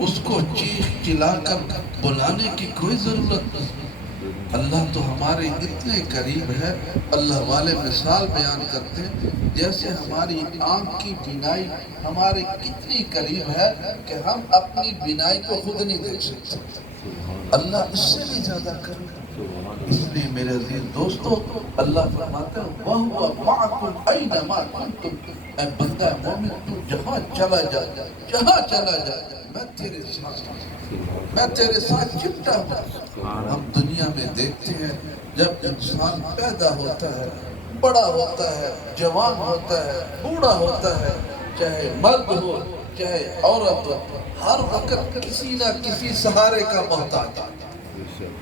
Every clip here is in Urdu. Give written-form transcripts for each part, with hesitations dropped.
اس کو چیخ چلا کر بلانے کی کوئی ضرورت نہیں۔ اللہ تو ہمارے اتنے قریب ہے، اللہ والے مثال بیان کرتے ہیں جیسے ہماری آنکھ کی بینائی ہمارے کتنی قریب ہے کہ ہم اپنی بینائی کو خود نہیں دیکھ سکتے، اللہ اس سے بھی زیادہ قریب ہے۔ اس لیے میرے عزیز دوستو، اللہ فرماتا ہے وَهُوَ مَعَكُمْ أَيْنَمَا كُنْتُمْ، اے بندہ مومن تو جہاں چلا جا، جہاں چلا جا میں تیرے ساتھ ہوں، میں تیرے ساتھ چمٹا ہوں۔ ہم دنیا میں دیکھتے ہیں جب انسان پیدا ہوتا ہے، بڑا ہوتا ہے، جوان ہوتا ہے، بوڑھا ہوتا ہے، چاہے مرد ہو چاہے عورت ہو، ہر وقت کسی نہ کسی سہارے کا محتاج ہے،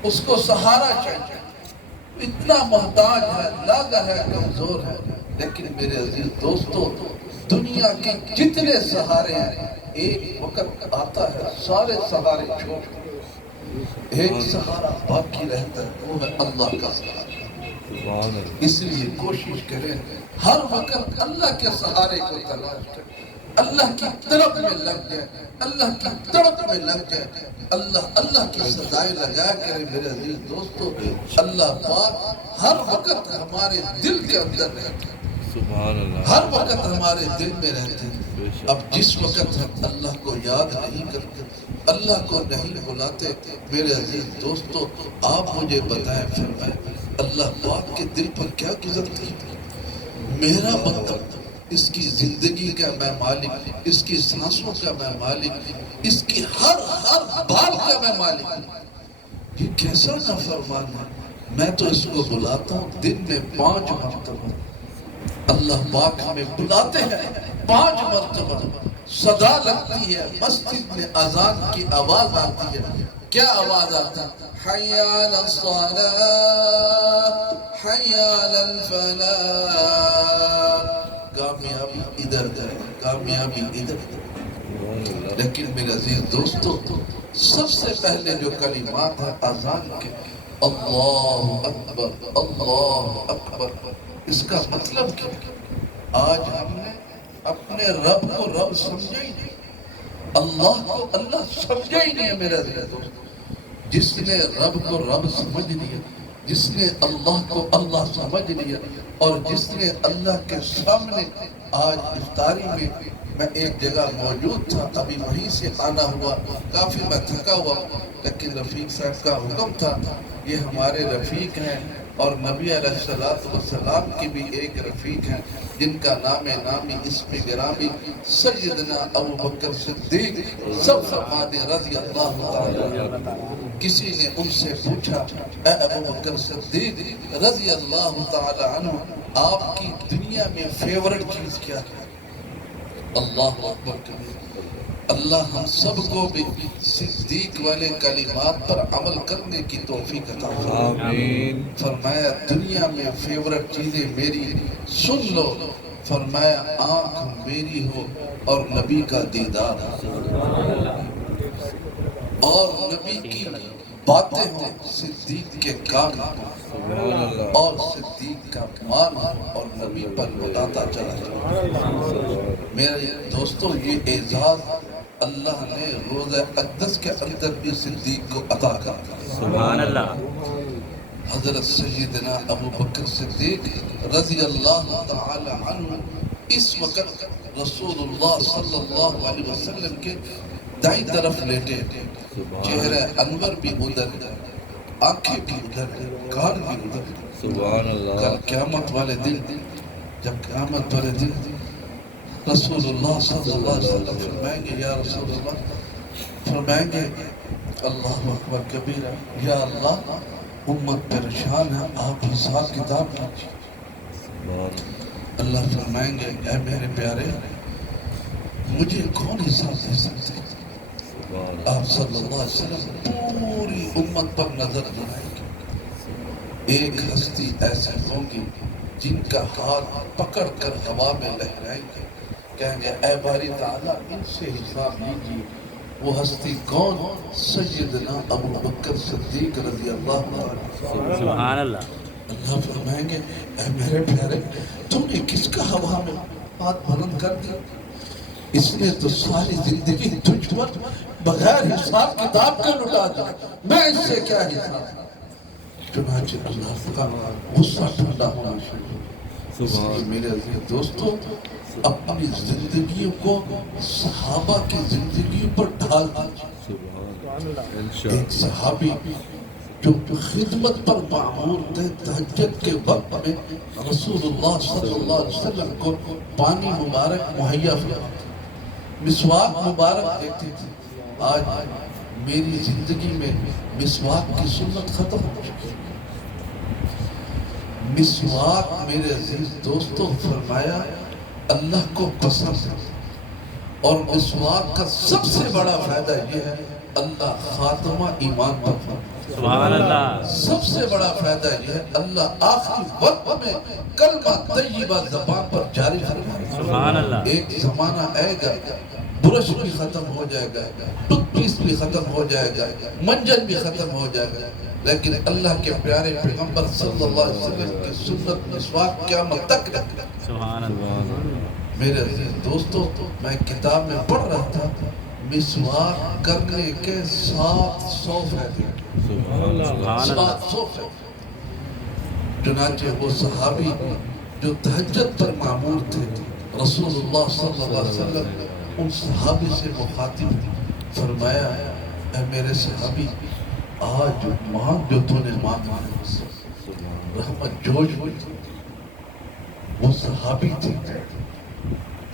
اس کو سہارا چاہیے، اتنا محتاج ہے، لاغر ہے، کمزور ہے۔ لیکن میرے عزیز دوستو، دنیا کے جتنے سہارے ہیں ایک وقت آتا ہے سارے سہارے چھوڑ ایک سہارا باقی رہتا ہے، وہ ہے اللہ کا سہارا۔ اس لیے کوشش کریں ہر وقت اللہ کے سہارے کو تلاش کریں، اللہ کی طرف میں لگ جائے، اللہ کی طرف میں لگ جائے، اللہ کی صدائیں لگایا کریں۔ میرے عزیز دوستو، اللہ پاک ہر وقت ہمارے دل کے اندر رہتے ہیں، ہر وقت ہمارے دل میں رہتے ہیں۔ اب جس وقت ہم اللہ کو یاد نہیں کرتے، اللہ کو نہیں بلاتے، میرے عزیز دوستو آپ مجھے بتائیں، فرمائیں اللہ پاک کے دل پر کیا گزرتی ہے؟ میرا بندہ، اس کی زندگی کا میں مالک، اس کی سانسوں کا میں مالک، اس کی ہر بال کا میں مالک۔ یہ کیسا نافرمان ہے؟ میں تو اس کو بلاتا ہوں دن میں 5 مرتبہ، اللہ پاک ہمیں بلاتے ہیں 5 مرتبہ، صدا لگتی ہے، مسجد میں اذان کی آواز آتی ہے، کیا آواز آتا ہے؟ حی علی الصلاة، حی علی الفلاح، کامیابی ادھر ہے، کامیابی ادھر ہے۔ لیکن میرے عزیز دوستو، سب سے پہلے جو کلمات ہیں اذان کے، اللہ اکبر، اللہ اکبر، اس کا مطلب کیا ہے؟ آج ہم نے اپنے رب کو رب سمجھا ہی نہیں، اللہ کو اللہ سمجھا ہی نہیں ہے۔ میرے عزیز دوستو، جس نے رب کو رب سمجھ لیا، جس نے اللہ کو اللہ سمجھ لیا، اور جس نے اللہ کے سامنے آج افطاری میں ایک جگہ موجود تھا، ابھی وہیں سے آنا ہوا، کافی میں تھکا ہوا، لیکن رفیق صاحب کا حکم تھا، یہ ہمارے رفیق ہیں، اور نبی علیہ السلام کی بھی ایک رفیق ہیں جن کا نام نامی اسم گرامی سیدنا ابو بکر صدیق، سب فرما دے رضی اللہ تعالیٰ۔ کسی نے ان سے پوچھا اے ابو بکر صدیق رضی اللہ تعالیٰ عنہ، آپ کی دنیا میں فیورٹ چیز کیا ہے؟ اللہ اکبر کبیر۔ اللہ ہم سب کو بھی صدیق والے کلمات پر عمل کرنے کی توفیق عطا فرمائے۔ فرمایا دنیا میں فیورٹ چیزیں میری سن لو، فرمایا آنکھ میری ہو اور نبی کا دیدار اور نبی کی باتیں ہوں، صدیق کے کام اور صدیق کا مال اور نبی پر لوٹاتا چلا جائے۔ میرے دوستو، یہ اعزاز اللہ نے روزہ اقدس کے اندر بھی صدیق کو عطا کر سبحان اللہ۔ حضرت سیدنا ابو بکر صدیق رضی اللہ تعالی عنہ اس وقت رسول اللہ صلی اللہ علیہ وسلم کے دائیں طرف لیٹے، چہرہ انور بھی ادھر ہے، آنکھیں بھی ادھر ہے، کان بھی ادھر ہے۔ سبحان اللہ۔ کل قیامت والے دن، جب قیامت والے دن رسول اللہ صلی اللہ علیہ وسلم فرمائیں گے یا رسول اللہ، فرمائیں گے اللہ اکبر کبیرہ، یا اللہ امت پریشان ہے، آپ حساب کتاب کیجیے۔ اللہ فرمائیں گے اے میرے پیارے، مجھے کون حساب دے سکتے؟ آپ صلی اللہ علیہ وسلم پوری امت پر نظر دلائیں گے، ایک ہستی ایسے ہوں گی جن کا ہاتھ پکڑ کر ہوا میں لہرائیں گے، کہیں گے اے باری تعالیٰ ان سے حساب لیجیے۔ وہ ہستی کون؟ سیدنا ابو بکر صدیق رضی اللہ عنہ۔ سبحان اللہ۔ اللہ فرمائیں گے اے میرے پیارے، تم نے کس کا ہوا میں ہاتھ بلند کر دیا؟ اس نے تو ساری زندگی تجھ پر بغیر حساب کتاب کے لٹا دیا، میں اس سے کیا حساب؟ چنانچہ اللہ کا غصہ ٹھنڈا ہونا شروع ہوا۔ اس لیے میرے عزیز دوستو، اپنی زندگیوں کو صحابہ کی زندگیوں پر ڈھال دیجیے۔ ایک صحابی جو خدمت پر معمور تھے، تہجد کے وقت میں رسول اللہ صلی اللہ علیہ وسلم کو پانی مبارک مہیا فرماتے، مسواک مبارک دیتے تھے۔ آج میری زندگی میں مسواک کی سنت ختم ہو چکی ہے۔ مسواک میرے عزیز دوستو فرمایا اللہ کو پسند ہے، اور مسواک کا سب سے بڑا فائدہ یہ ہے اللہ خاتمہ ایمان پر فرماتا ہے۔ سبحان اللہ۔ سب سے بڑا فائدہ یہ ہے اللہ آخری وقت میں کلمہ طیبہ زبان پر جاری فرمائے گا۔ سبحان اللہ۔ ایک زمانہ آئے گا برش بھی ختم ہو جائے گا، ٹوتھ پیس بھی ختم ہو جائے گا، منجن بھی ختم ہو جائے گا، لیکن اللہ کے پیارے پیغمبر صلی اللہ علیہ وسلم کی سنت مسواک قیامت تک رکھ گا۔ سبحان اللہ۔ میرے عزیز دوستو، میں کتاب میں پڑھ رہا تھا مسواک کرنے کے 700 فائدے، 700 فائدے۔ چنانچہ وہ صحابی جو تہجد پر معمور تھے، رسول اللہ صلی اللہ علیہ وسلم ان صحابی سے مخاطب فرمایا، اے میرے صحابی، آج مانگ جو تو نے مانگا ہے، رحمت جوش ہوئی۔ وہ صحابی تھے،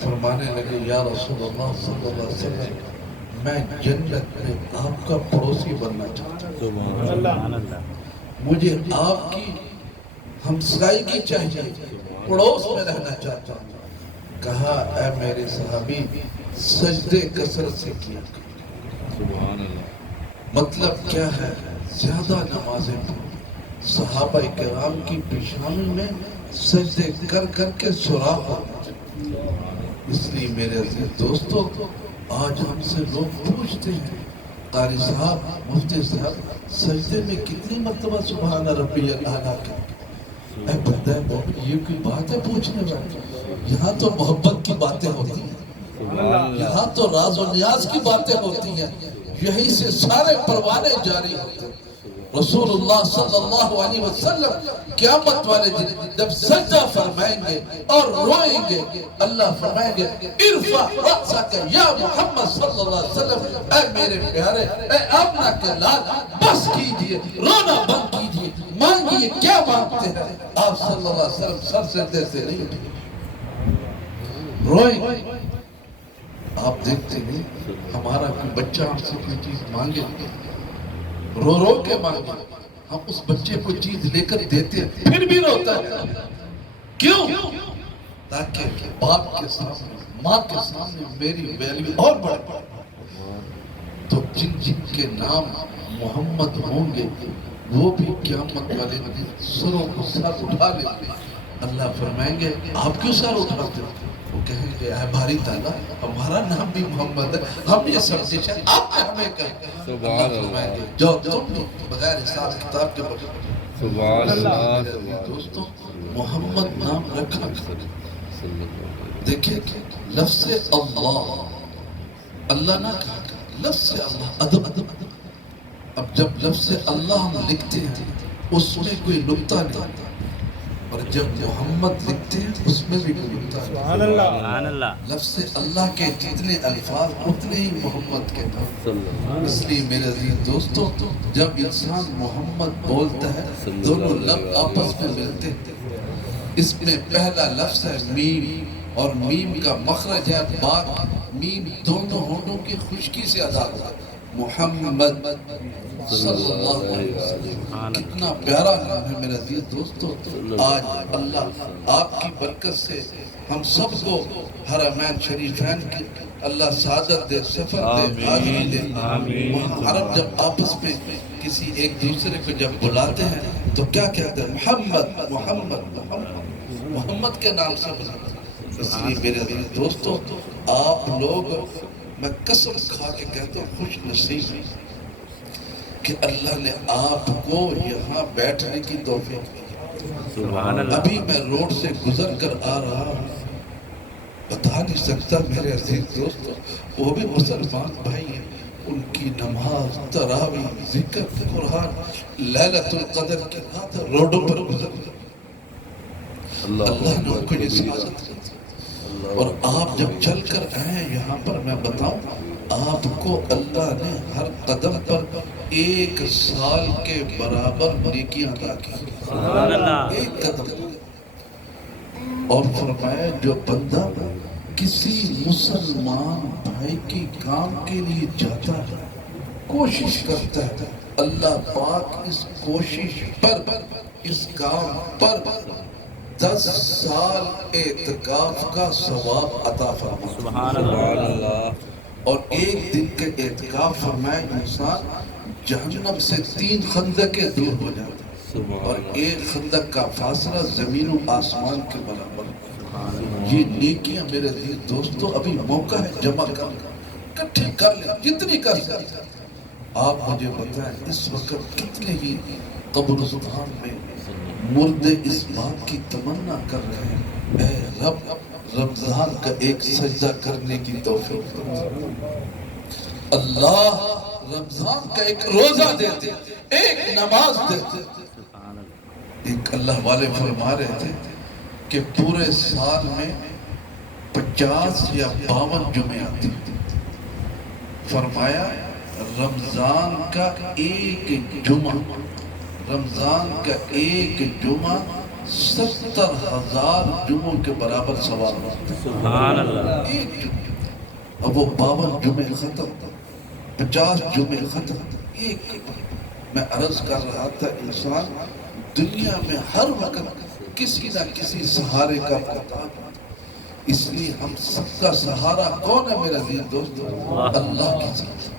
فرمانے لگے یا رسول اللہ صلی اللہ علیہ وسلم، میں جنت میں آپ کا پڑوسی بننا چاہتا ہوں، سبحان اللہ۔ مجھے آپ کی ہمسائیگی چاہیے، پڑوس میں رہنا چاہتا ہوں۔ کہا اے میرے صحابی، سجدے کثرت سے کیا کرو۔ مطلب کیا ہے؟ زیادہ نمازیں پڑھو۔ صحابہ کرام کی پیشانی میں سجدے کر کر کے سوراخ ہونا چاہیے۔ اس لیے میرے عزیز دوستو، آج ہم سے لوگ پوچھتے ہیں قاری صاحب، مفتی صاحب، سجدے میں کتنی مرتبہ سبحان ربی الاعلیٰ کہتے ہیں؟ اے بندہ مومن، یہ کوئی بات ہے پوچھنے والی؟ یہاں تو محبت کی باتیں ہوتی ہیں، یہاں تو راز و نیاز کی باتیں ہوتی ہیں، یہی سے سارے پروانے جاری ہوتے ہیں۔ رسول اللہ صلی اللہ علیہ وسلم قیامت والے دن جب سجدہ فرمائیں گے اور روئیں گے، اللہ فرمائیں گے ارفع رأسک یا محمد صلی اللہ علیہ وسلم، اے میرے پیارے، اے آمنہ کے لال، بس کیجئے، رونا بند کیجئے، مانگیے کیا مانگتے ہیں؟ آپ صلی اللہ علیہ وسلم سر سجدے سے نہیں اٹھے، روئیں گے۔ آپ دیکھتے ہیں ہمارا کوئی بچہ ہم سے کوئی چیز مانگے، رو رو کے مانگے، ہم اس بچے کو چیز لے کر دیتے ہیں، پھر بھی روتا ہے۔ کیوں؟ تاکہ باپ کے سامنے، ماں کے سامنے میری ویلیو اور بڑھ پائے۔ تو جن جن کے نام محمد ہوں گے وہ بھی قیامت والے دن سروں کو سر اٹھا لیں گے۔ اللہ فرمائیں گے آپ کیوں سر اٹھاتے ہو؟ وہ کہیں گے اے باری تعالیٰ، ہمارا نام بھی محمد ہے، ہم یہ سرزیشن آپ نے ہمیں کہیں۔ اللہ فرمائیں گے جو تم نے بغیر حساب کتاب کے بغیر۔ سبحان اللہ۔ دوستو، محمد نام رکھا کریں۔ دیکھیں کہ لفظ اللہ، اللہ نہ کہا کریں، لفظ اللہ ادب۔ اب جب لفظ اللہ ہم لکھتے ہیں اس میں کوئی نقطہ نہیں، اور جب محمد لکھتے ہیں اس میں بھی کوئی نقطہ نہیں۔ سبحان اللہ۔ لفظ اللہ کے جتنے الفاظ اتنے ہی محمد کے نام۔ اس لیے میرے عزیز دوستو، جب انسان محمد بولتا ہے دونوں لفظ آپس میں ملتے ہیں۔ اس میں پہلا لفظ ہے میم، اور میم کا مخرج ہے با۔ میم دونوں ہونوں کی خشکی سے ادا ہوتا ہے۔ محمد صلی اللہ علیہ وسلم، کتنا پیارا نام ہے میرے عزیز دوستو۔ آج اللہ آپ کی برکت سے ہم سب کو حرمین شریفین کی اللہ سعادت دے، سفر دے، حاضری دے۔ وہاں عرب جب آپس میں کسی ایک دوسرے کو جب بلاتے ہیں تو کیا کہتے ہیں؟ محمد محمد محمد، محمد کے نام سے بلاتے ہیں۔ اس لیے میرے عزیز دوستو، آپ لوگ، میں قسم کھا کے کہتا ہوں، خوش نصیب ہیں کہ اللہ نے آپ کو یہاں بیٹھنے کی توفیق دی۔ سبحان اللہ۔ ابھی میں روڈ سے گزر کر آ رہا ہوں، بتا نہیں سکتا میرے عزیز دوستو، وہ بھی مسلمان بھائی ہیں، ان کی نماز، تراویح، ذکر، قرآن، لیلۃ القدر کی رات روڈوں پر گزر، اللہ نے ان کو یہ سعادت دی۔ اور آپ جب چل کر آئے یہاں پر، میں بتاؤں آپ کو اللہ نے ہر قدم پر 1 سال کے برابر نیکیاں عطا کی، سبحان اللہ، ایک قدم پر۔ اور فرمایا جو بندہ کسی مسلمان بھائی کے کام کے لیے جاتا ہے، کوشش کرتا ہے، اللہ پاک اس کوشش پر، اس کام پر 10 سال اعتکاف کا ثواب عطا فرماتا ہے۔ سبحان اللہ، اور ایک دن کے اعتکاف فرمایا انسان جہنم سے 3 خندقیں دور ہو جاتا ہے، اور ایک خندق کا فاصلہ زمین و آسمان کے برابر۔ یہ نیکیاں میرے عزیز دوستو ابھی موقع ہے جمع اکٹھی کر لیں جتنی کر سکتے۔ آپ مجھے بتائیں اس وقت کتنے ہی قبرستان میں مردے اس بات کی تمنا کر رہے ہیں، اے رب رمضان کا ایک سجدہ کرنے کی توفیق دے، اللہ رمضان کا ایک روزہ دے دے، ایک نماز دے دے۔ ایک اللہ والے فرما رہے تھے کہ پورے سال میں 50 یا 52 جمعے آتے ہیں، فرمایا رمضان کا ایک جمعہ، رمضان کا ایک جمعہ 70,000 جمعوں کے برابر ثواب ہوتا ہے۔ سبحان اللہ، ایک جمعہ، اب وہ 52 جمعے ختم، 50 جمعے ختم، ایک میں عرض کر رہا تھا انسان دنیا میں ہر وقت کسی نہ کسی سہارے کا محتاج ہے، اس لیے ہم سب کا سہارا کون ہے میرے عزیز دوستو؟ اللہ کی ذات۔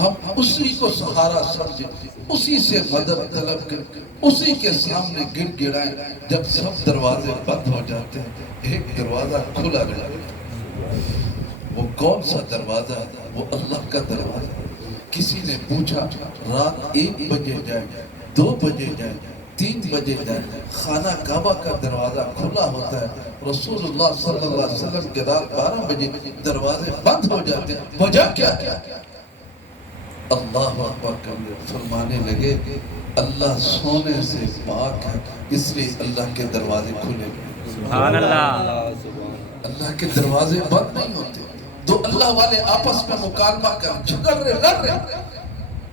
ہم اسی کو سہارا سمجھیں، اسی سے مدد طلب کریں، اسی کے سامنے گر گڑائیں۔ جب سب دروازے بند ہو جاتے ہیں ایک دروازہ کھلا رہتا ہے، وہ کون سا دروازہ ہے؟ وہ اللہ کا دروازہ۔ کسی نے پوچھا رات 1 بجے جائیں، 2 بجے جائیں، 3 بجے جائیں، خانہ کعبہ کا دروازہ کھلا ہوتا ہے، رسول اللہ صلی اللہ علیہ وسلم کے رات 12 بجے دروازے بند ہو جاتے ہیں، وجہ کیا ہے؟ اللہ اکبر کبیر، فرمانے لگے اللہ سونے سے پاک ہے اس لیے اللہ کے دروازے کھلے گئے۔ سبحان اللہ، اللہ کے دروازے بند نہیں ہوتے۔ دو اللہ والے آپس میں مکالمہ کر جھگڑ رہے، لڑ رہے،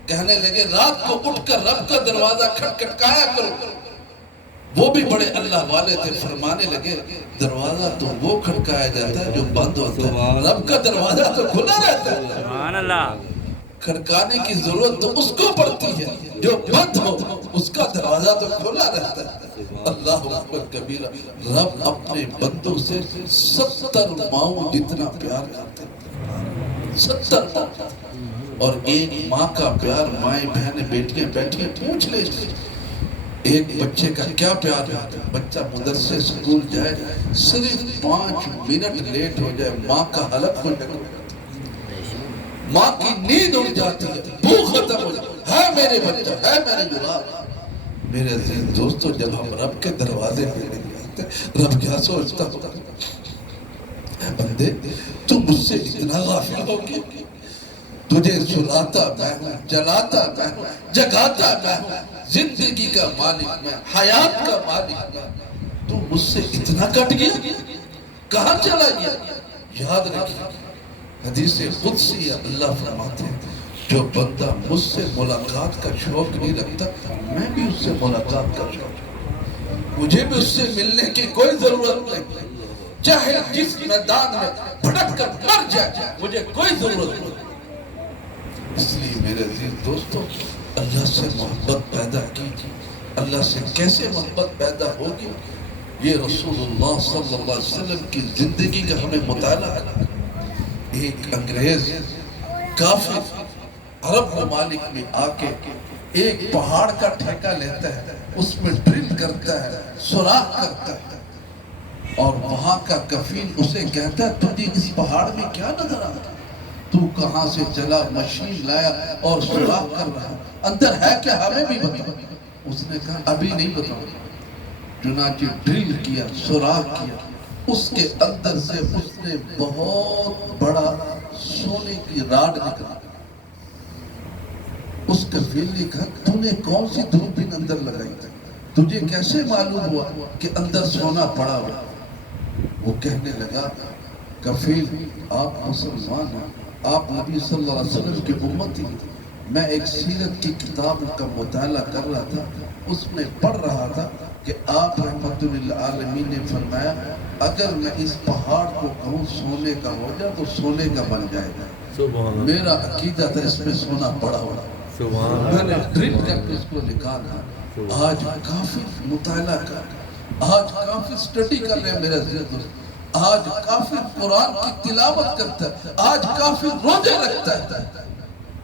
کہنے لگے رات کو اٹھ کر رب کا دروازہ کھٹکھٹایا کرو۔ وہ بھی بڑے اللہ والے تھے، فرمانے لگے دروازہ تو وہ کھٹکایا جاتا ہے جو بند ہوتا ہے، رب کا دروازہ تو کھلا رہتا ہے۔ سبحان اللہ، کھٹکانے کی ضرورت تو اس کو پڑتی ہے جو بند ہو، اس کا دروازہ تو کھلا رہتا ہے۔ اللہ اکبر کبیرہ، رب اپنے بندوں سے 70 ماؤں جتنا پیار کرتا ہے، 70 ماؤں۔ اور ایک ماں کا پیار، مائیں بہنیں بیٹیاں بیٹھیں پوچھ لے ایک بچے کا کیا پیار ہے۔ بچہ مدرسے سکول جائے، صرف 5 منٹ لیٹ ہو جائے ماں کا حلق ہو جائے، ماں کی نیند اڑ جاتی ہے، بھوک ختم ہو جاتی ہے میرے بچہ، ہے میرے جواب۔ میرے عزیز دوستو جب ہم رب کے دروازے پہ نہیں جاتے، رب کیا سوچتا ہوگا؟ اے بندے تو مجھ سے اتنا غافل ہو گیا، تجھے سلاتا میں ہوں، جلاتا میں ہوں، جگاتا میں ہوں، زندگی کا مالک میں، حیات کا مالک میں، تو مجھ سے اتنا کٹ گیا، کہاں چلا گیا؟ یاد رکھیں حدیث قدسی اللہ فرماتے ہیں جو بندہ مجھ سے ملاقات کا شوق نہیں رکھتا، میں بھی اس سے ملاقات کا شوق، مجھے بھی اس سے ملنے کی کوئی ضرورت نہیں، چاہے جس میدان میں بھٹک کر مر جائے مجھے کوئی ضرورت نہیں۔ اس لیے میرے عزیز دوستو اللہ سے محبت پیدا کیجیے۔ اللہ سے کیسے محبت پیدا ہوگی؟ یہ رسول اللہ صلی اللہ علیہ وسلم کی زندگی کا ہمیں مطالعہ ہے۔ ایک انگریز کافر عرب ممالک میں آ کے ایک پہاڑ کا ٹھیکہ لیتا ہے، اس میں ڈرل کرتا ہے، سوراخ کرتا ہے، اور وہاں کا کفیل اسے کہتا ہے تجھے اس پہاڑ میں کیا نظر آتا ہے؟ تو کہاں سے چلا، مشین لایا اور سوراخ کر رہا، اندر ہے کیا ہمیں بھی بتا۔ اس نے کہا ابھی نہیں بتاؤں۔ چنانچہ ڈرل کیا، سوراخ کیا، اس کے اندر سے اس نے بہت بڑا سونے کی راڈ نکالا. اس کفیل نے کہا تو نے کون سی دوربین اندر لگائی تھی؟ تجھے کیسے معلوم ہوا کہ اندر سونا پڑا ہوا؟ وہ کہنے لگا کفیل آپ مسلمان ہیں، آپ نبی صلی اللہ علیہ وسلم کی امتی ہیں. میں ایک سیرت کی کتاب کا مطالعہ کر رہا تھا، اس میں پڑھ رہا تھا کہ آپ رحمت للعالمین نے فرمایا اگر میں اس پہاڑ کو کہوں سونے کا ہو جائے تو سونے کا بن جائے گا. میرا عقیدہ تھا اس میں سونا پڑا ہوا. میں نے ڈرل کر کے اس کو نکالا. آج کافی مطالعہ کر، آج کافی سٹڈی کر رہے ہیں میرے دوست، آج کافی قرآن کی تلاوت کرتا ہے، آج کافی روزے رکھتا ہے.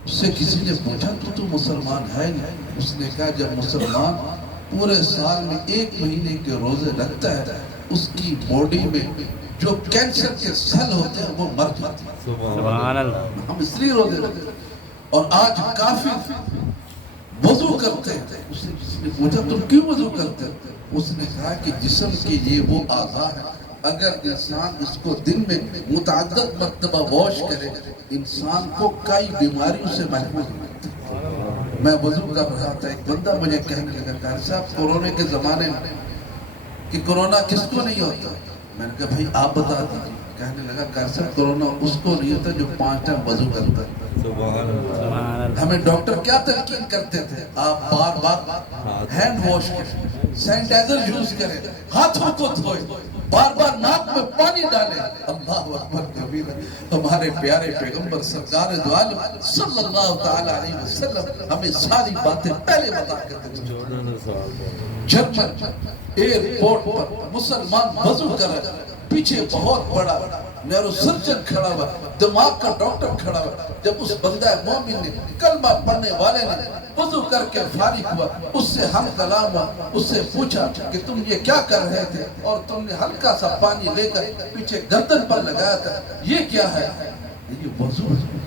اس سے کسی نے پوچھا تو مسلمان ہے نہیں؟ اس نے کہا جب مسلمان پورے سال میں 1 مہینے کے روزے رکھتا ہے اس کی باڈی میں جو کینسر کے سیل ہوتے ہیں وہ مر جاتے ہیں. سبحان اللہ. ہم اس لیے روزے رکھتے ہیں. اور آج کافی وضو کرتے ہیں. اس نے کسی نے پوچھا تم کیوں وضو کرتے ہیں؟ اس نے کہا کہ جسم کے یہ وہ اعضاء ہے، اگر انسان اس کو دن میں متعدد مرتبہ واش کرے انسان کو کئی بیماریوں سے محفوظ رکھتا ہے. میں وضو کر رہا تھا، ایک بندہ مجھے کہنے لگا کہ صاحب کورونا کے زمانے میں کہ کورونا کس کو نہیں ہوتا؟ میں نے کہا بھائی آپ بتا دیجیے. کہنے لگا کہ صاحب کورونا اس کو نہیں ہوتا جو 5 ٹائم وضو کرتا ہے. ہمیں ڈاکٹر کیا تلقین کرتے تھے؟ آپ بار بار ہینڈ واش کریں، سینیٹائزر یوز کریں، ہاتھوں کو دھوئیں، بار بار ناک میں پانی ڈالیں. اللہ اکبر کبیرہ. ہمارے پیارے پیغمبر سرکار دو عالم صلی اللہ تعالی علیہ وسلم ہمیں ساری باتیں پہلے بتا کرتے تھے. جرمن ایئرپورٹ پر مسلمان وضو کر رہا ہے، پیچھے بہت بڑا نیورو سرجن کھڑا ہوا، دماغ کا ڈاکٹر کھڑا ہوا. جب اس بندہ مومن نے کلمہ پڑھنے والے نے وضو کر کے فارغ ہوا، اس سے ہم کلام ہوا، اس سے پوچھا کہ تم یہ کیا کر رہے تھے اور تم نے ہلکا سا پانی لے کر پیچھے گردن پر لگایا تھا، یہ کیا ہے؟ یہ وضو ہے،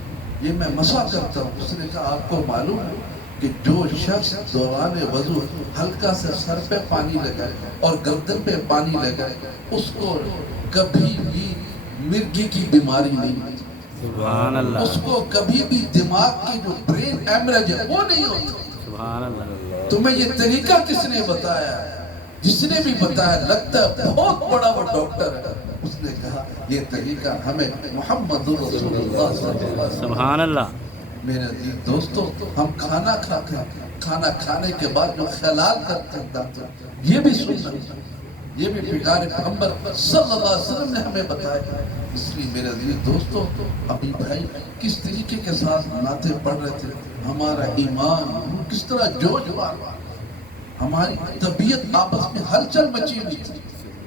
یہ میں مسح کرتا ہوں. اس نے کہا آپ کو معلوم ہے کہ جو شخص دوران وضو ہلکا سے سر پہ پانی لگائے اور گردن پہ پانی لگائے اس کو کبھی بھی مرگی کی بیماری نہیں ہوتی. سبحان اللہ. اس کو کبھی بھی دماغ کی جو برین ایمریج ہے وہ نہیں ہوتی. سبحان اللہ. تمہیں یہ طریقہ کس نے بتایا؟ جس نے بھی بتایا لگتا ہے بہت بڑا وہ ڈاکٹر ہے. اس نے کہا یہ طریقہ ہمیں محمد رسول اللہ صلی اللہ علیہ وسلم. سبحان اللہ. میرے عزیز دوستو ہم کھانا کھاتے ہیں، کھانا کھانے کے بعد جو خیالات کرتے ہیں یہ بھی سننا، یہ بھی پیغمبر پیغمبر صلی اللہ علیہ وسلم نے ہمیں بتایا. اس لیے میرے عزیز دوستو ابھی بھائی کس طریقے کے ساتھ نعتیں پڑھ رہے تھے، ہمارا ایمان کس طرح جوش مارا، ہماری طبیعت آپس میں ہلچل مچی ہوئی تھی.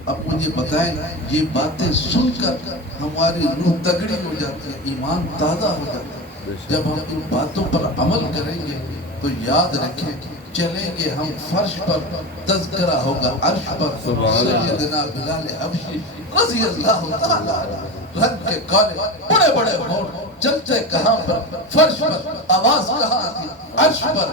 اب مجھے بتائیں یہ باتیں سن کر ہماری روح تگڑی ہو جاتی ہے، ایمان تازہ ہو جاتا ہے. جب ہم ان باتوں پر عمل کریں گے تو یاد رکھیں چلیں گے ہم فرش پر، تذکرہ ہوگا عرش پر. سیدنا بلال حبشی رضی اللہ تعالیٰ عنہ رنگ کے کالے بڑے بڑے ہونٹ، چلتے کہاں پر؟ فرش پر. آواز کہاں آتی؟ عرش پر.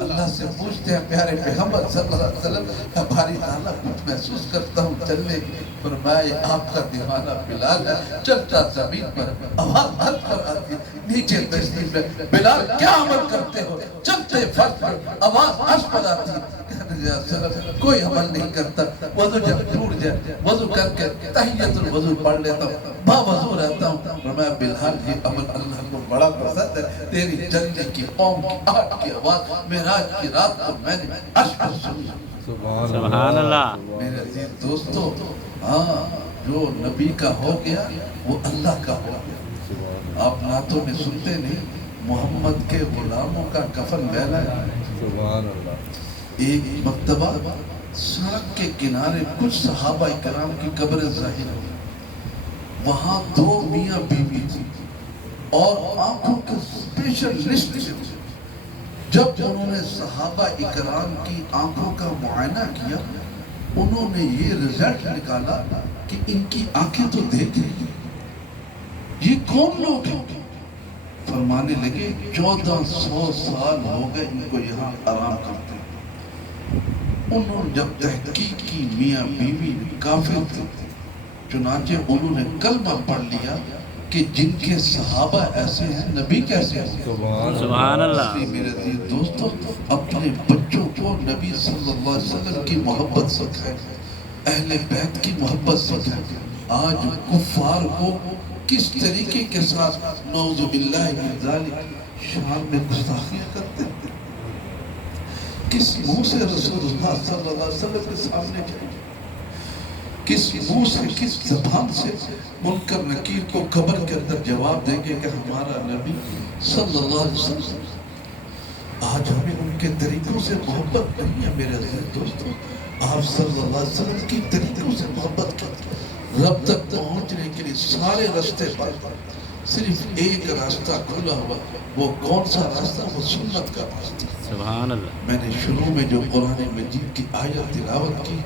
اللہ سے پوچھتے ہیں پیارے پیغمبر صلی اللہ علیہ وسلم بھاری تعالیٰ کچھ محسوس کرتا ہوں چلنے کی. فرمائے آپ کا دیوانہ بلال ہے، چلتا زمین پر آواز عرش پر آتی، نیچے تشریف ہے. بلال کیا عمل کرتے ہو؟ چلتے فرش پر آواز عرش پر آتی. کوئی عمل نہیں کرتا، وضو جب ٹوٹ جائے وضو کر کے تحیت الوضو پڑھ لیتا ہوں، با وضو رہتا ہوں. فرمایا بلال یہ عمل اللہ کو بڑا پسند ہے. تیری جلنے کی قوم کی آہٹ کی آواز معراج کی رات کو میں نے عرش پر سنی. سبحان اللہ. میرے عزیز دوستو ہاں جو نبی کا ہو گیا وہ اللہ کا ہو گیا. آپ نعتوں میں سنتے نہیں محمد کے غلاموں کا کفن بہلا ہے. سبحان اللہ. ایک مرتبہ سڑک کے کنارے کچھ صحابہ کرام کی قبریں ظاہر ہوئی. وہاں 2 میاں بیوی تھی اور آنکھوں کے اسپیشلسٹ تھے. جب انہوں نے صحابہ اکرام کی آنکھوں کا معائنہ کیا انہوں نے یہ رزلٹ نکالا کہ ان کی آنکھیں تو دیکھ رہی ہیں، یہ کون لوگ ہیں؟ فرمانے لگے 1400 سال ہو گئے ان کو یہاں آرام کرتے. انہوں نے جب تحقیق کی میاں بیوی کافر تھے، چنانچہ انہوں نے کلمہ پڑھ لیا کہ جن کے صحابہ ایسے ہیں نبی کیسے ہیں. سبحان اللہ. میرے عزیز دوستو اپنے بچوں کو نبی صلی اللہ علیہ وسلم کی محبت سکھائیں، اہل بیت کی محبت سکھائیں. آج کفار کو کس طریقے کے ساتھ نعوذ باللہ من ذالک شان میں گستاخیاں کرتے ہیں، کس منہ سے رسول اللہ صلی اللہ علیہ وسلم کے سامنے جائیں، کس منہ سے کس زبان سے منکر نکیر کو قبر کے اندر جواب دیں گے کہ ہمارا نبی صلی اللہ علیہ وسلم. آج ہمیں ان کے طریقوں سے محبت نہیں ہے میرے عزیز دوستو. آپ صلی اللہ علیہ وسلم کی طریقوں سے محبت کرتے رب تک پہنچنے کے لیے سارے راستے پر صرف ایک راستہ کھلا ہوا. وہ کون سا راستہ؟ وہ سنت کا راستہ. سبحان اللہ. میں نے شروع میں جو قرآن مجید کی آیت تلاوت کی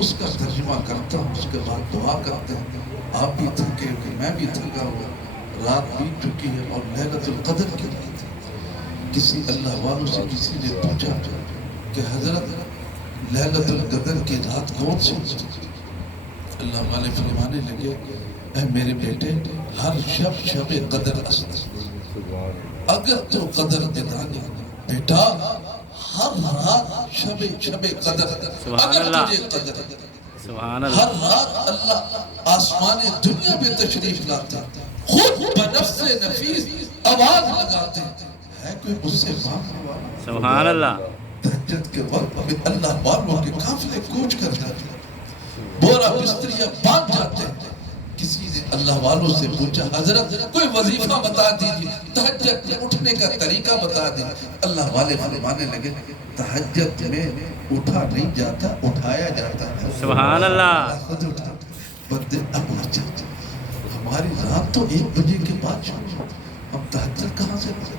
اس کا ترجمہ کرتا ہوں، اس کے بعد دعا کرتے ہیں. آپ بھی تھکے ہوئے، میں بھی تھکا ہوا، رات بیت چکی ہے اور لیلۃ القدر کی رات ہے. کسی اللہ والوں سے کسی نے پوچھا کہ حضرت لیلۃ القدر کی رات کون سی؟ اللہ والے فرمانے لگے اے میرے بیٹے ہر شب شب قدر است. اگر تو قدر بدانی بیٹا ہر رات شب قدر. اگر تجھے قدر سبحان اللہ. ہر رات اللہ آسمان دنیا میں تشریف لاتے خود بنفس نفیس آواز لگاتے ہے کوئی اس سے مانگنے والا. سبحان اللہ. تہجد کے وقت میں اللہ والوں کے قافلے کوچ کر جاتے ہیں، بورا بستریاں باندھ جاتے ہیں. کسی نے اللہ والوں سے پوچھا حضرت کوئی وظیفہ بتا دیجیے، تہجد میں اٹھنے کا طریقہ بتا دیجیے. اللہ والے فرمانے لگے تہجد میں اٹھا نہیں جاتا، اٹھایا جاتا ہے. سبحان اللہ. خود اٹھا بندے اب اچھا ہماری رات تو 1 بجے کے بعد شروع، ہم تہجد کہاں سے پڑھیں؟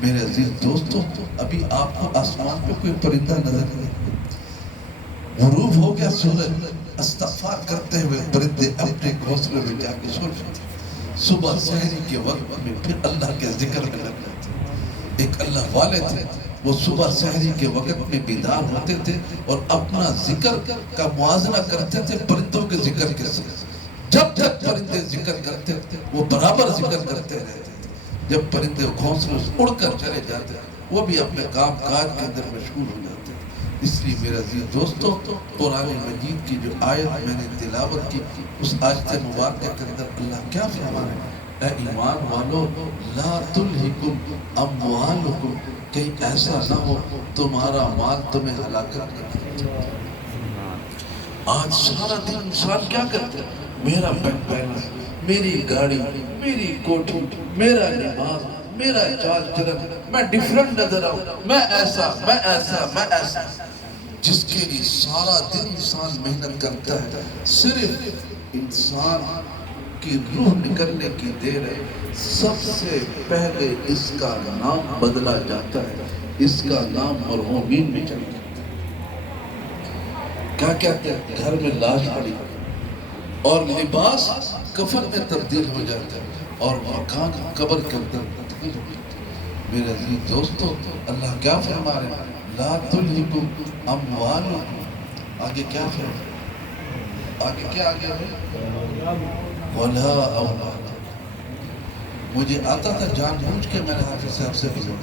میرے عزیز دوستو ابھی آپ کو آسمان پہ کوئی پرندہ نظر نہیں، غروب ہو گیا سورج، استغفار کرتے ہوئے پرندے اپنے گھونسلے میں جا کے سو جاتے. صبح سحری کے وقت میں پھر اللہ کے ذکر میں لگ جاتے. ایک اللہ والے تھے وہ صبح سحری کے وقت میں بیدار ہوتے تھے اور اپنا ذکر کا موازنہ کرتے تھے پرندوں کے ذکر کے ساتھ. جب جب پرندے ذکر کرتے تھے وہ برابر ذکر کرتے رہتے تھے. جب پرندے گھونسلے سے اڑ کر چلے جاتے وہ بھی اپنے کام کاج کے اندر مشغول ہو جاتے. اس لیے میرا عزیز دوستو قرآن مجید کی جو آیت میں نے تلاوت کی اس آیت مبارکہ کے اندر اللہ کیا فرمانے اے ایمان والو لا تلہکم اموالکم، کہیں ایسا نہ ہو تمہارا مال تمہیں ہلاکت کرے. آج سارا دن انسان کیا کرتا ہے؟ میرا بینک بیلنس، میری گاڑی، میری کوٹھی، میرا لباس، میرا چال چلن، میں ڈیفرنٹ نظر آؤں، میں ایسا میں ایسا میں ایسا. جس کے لیے سارا دن انسان محنت کرتا ہے صرف انسان کی روح نکلنے کی دیر ہے. سب سے پہلے اس کا نام بدلا جاتا ہے، اس کا نام مرحومین میں چلا جاتا ہے. کیا کہتے ہیں؟ گھر میں لاش پڑی اور لباس کفن میں تبدیل ہو جاتا ہے اور مکان قبر کے اندر تبدیل ہو جاتا ہے. میرے عزیز دوستو اللہ کیا فرما رہے ہیں؟ لا تلہکم اموالکم. آگے کیا فرما؟ آگے کیا آگے ہے؟ ولا اولاد. مجھے آتا تھا جان بوجھ کے میں نے حافظ صاحب سے بزرگ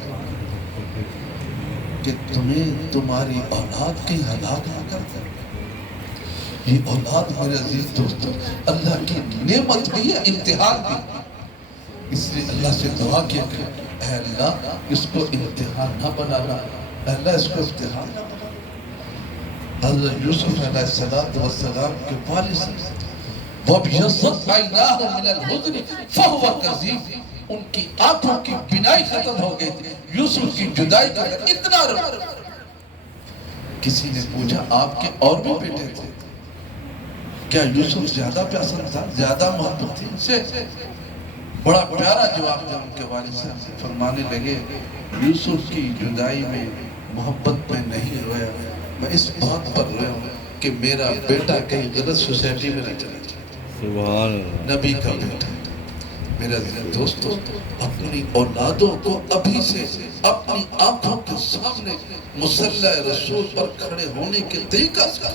کہ تمہیں تمہاری اولاد کی ہلاک نہ کرتا. یہ اولاد میرے عزیز دوستو اللہ کی نعمت بھی ہے، امتحان بھی. اس لیے اللہ سے دعا کیا کہ اے اللہ اس کو امتحان نہ بنانا، اللہ اس کو امتحان نہ بنانا. حضرت یوسف علیہ السلام کے والد سے وَبْيَضَّتْ عَيْنَاهُ مِنَ الْحُزْنِ فَهُوَ كَظِيمٌ. ان کی آنکھوں کی بینائی ختم ہو گئی تھی یوسف کی جدائی کا اتنا رو. کسی نے پوچھا آپ کے اور بھی بیٹے تھے، کیا یوسف زیادہ پیاسا تھا، زیادہ محبت تھی ان سے؟ بڑا پیارا جواب دیا ان کے والد صاحب سے. فرمانے لگے یوسف کی جدائی میں محبت میں نہیں رویا، میں اس بات پر رویا ہوں کہ میرا بیٹا کہیں غلط سوسائٹی میں نہ چلا جائے. سبحان اللہ. نبی کا بیٹا. میرا دوستو اپنی اولادوں کو ابھی سے اپنی آنکھوں کے سامنے مصلی رسول پر کھڑے ہونے کے طریقہ سے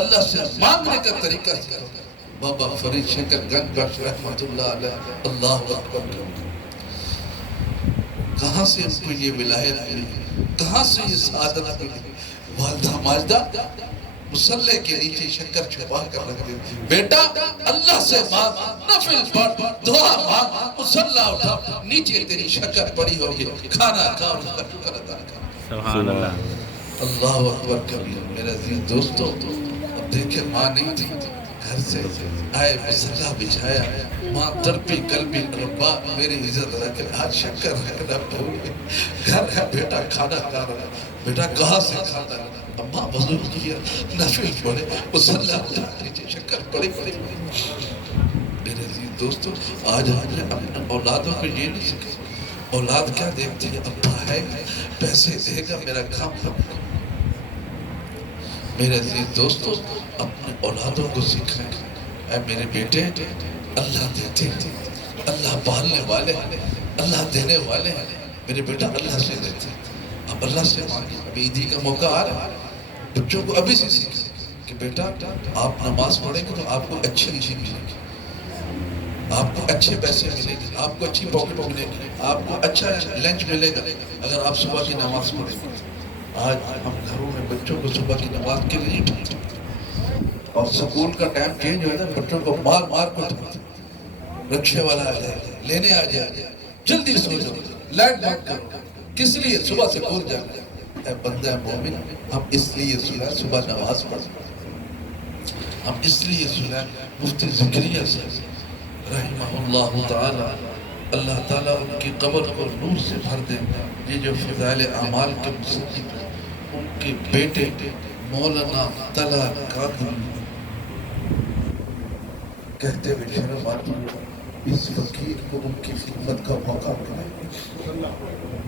اللہ سے مانگنے کا طریقہ سے بابا فرید شکر گنج بخش رحمت اللہ علیہ. اللہ اکبر. کہاں سے ان کو یہ ولایت ملی, کہاں سے یہ سعادت ملی؟ والدہ ماجدہ مصلے کے نیچے شکر چھپا کر رکھ دیتی, بیٹا اللہ سے مانگ, نفل پڑھ, دعا مانگ, مصلہ اٹھا, نیچے تیری شکر پڑی ہوگی, کھانا کھا اور اس کا شکر ادا کر. سبحان اللہ. اللہ اکبر کبیر. میرے عزیز دوستو, اب دیکھیں ماں نہیں تھی, گھر سے آئے, مصلہ بچھایا, ماں تڑپی قلبی, ربا میری عزت رکھ, آج شکر رکھنا بھول گئی, گھر ہے بیٹا کھانا کھا رہا, بیٹا کہاں سے کھاتا ہے؟ اماں وضو کیا, نفل پڑھے, مصلہ اٹھا, نیچے شکر پڑی. میرے عزیز دوستو, آج ہم نے اپنے اولادوں کو یہ نہیں سکھا. اولاد کیا دیکھتی ہے؟ ابا ہے, پیسے دے گا, میرا کام کرنا. میرے عزیز دوستو, اپنے اولادوں کو سکھائیں, اے میرے بیٹے, اللہ دیتے ہیں, اللہ پالنے والے ہیں, اللہ دینے والے ہیں. میرے بیٹا اللہ سے دیتے ہیں, اب اللہ سے مانگیں. ابھی عیدی کا موقع آ رہا ہے, بچوں کو ابھی سے سکھائیں کہ بیٹا آپ نماز پڑھیں گے تو آپ کو اچھی چیز ملے گی, آپ کو اچھے پیسے ملیں گے, آپ کو اچھی پاکٹ ملے گی, آپ کو اچھا لنچ ملے گا اگر آپ صبح کی نماز پڑھیں گے. آج ہم گھروں میں بچوں کو صبح کی نماز کے لیے نہیں اٹھاتے, اور سکول کا ٹائم چینج ہو جاتا ہے, بچوں کو مار مار کو اٹھاتے, رکشے والا آ جائے, لینے آ جائے, جلدی سو جاؤ, لائٹ بند کرو, کس لیے؟ صبح سکول جانا. اے بندہ مومن, ہم اس لیے سنا صبح نماز پڑھیں, ہم اس لیے سنا مفتی زکریا سے رحمہ اللہ تعالی, اللہ تعالیٰ ان کی قبر کو نور سے بھر دے. یہ جو فضائل اعمال کے مصنف ہیں, ان کے بیٹے مولانا طلحہ قادری کہتے ہوئے شرم آتی ہے, اس فقیر کو ان کی خدمت کا موقع ملا,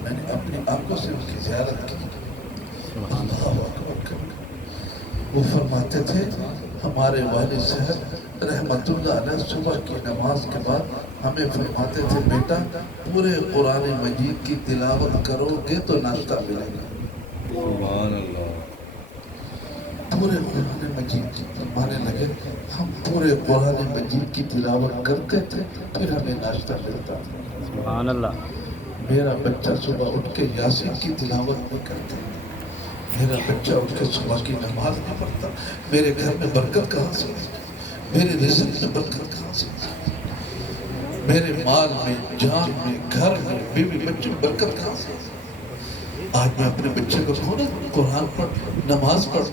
میں نے اپنی آنکھوں سے ان کی زیارت کی. اللہ اکبر. وہ فرماتے تھے ہمارے والد صاحب رحمت اللہ علیہ صبح کی نماز کے بعد ہمیں فرماتے تھے, بیٹا پورے قرآن مجید کی تلاوت کرو گے تو ناشتہ ملے گا. سبحان اللہ. پورے قرآن مجید کی فرمانے لگے, ہم پورے قرآن مجید کی تلاوت کرتے تھے, پھر ہمیں ناشتہ ملتا تھا. سبحان اللہ. میرا بچہ صبح اٹھ کے یاسین کی تلاوت نہیں کرتا, میرا بچہ اٹھ کے صبح کی نماز نہیں پڑھتا, میرے گھر میں برکت کہاں سے آئے گی؟ میرے رزق میں برکت کہاں سے آئے گی؟ میرے مال میں, جان میں, گھر میں, بیوی بچے میں برکت کہاں سے آئے گی؟ آج میں اپنے بچے کو کہوں نا قرآن پڑھ, نماز پڑھ,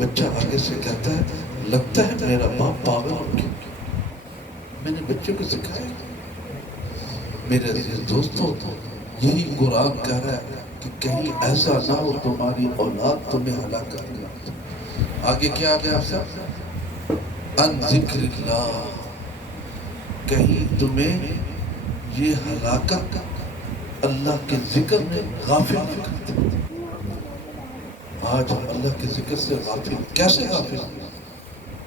بچہ آگے سے کہتا ہے لگتا ہے میرا باپ پاگل ہو گیا. میں نے بچے کو سکھایا. میرے عزیز دوستو, یہی قرآن کہہ رہا ہے کہ کہیں ایسا نہ ہو تمہاری اولاد تمہیں ہلاک کر دے. آگے کیا آ گیا صاحب؟ ان ذکر اللہ, کہیں تمہیں یہ ہلاکت اللہ کے ذکر میں غافل نہ کر دے. آج ہم اللہ کے ذکر سے غافل. کیسے غافل؟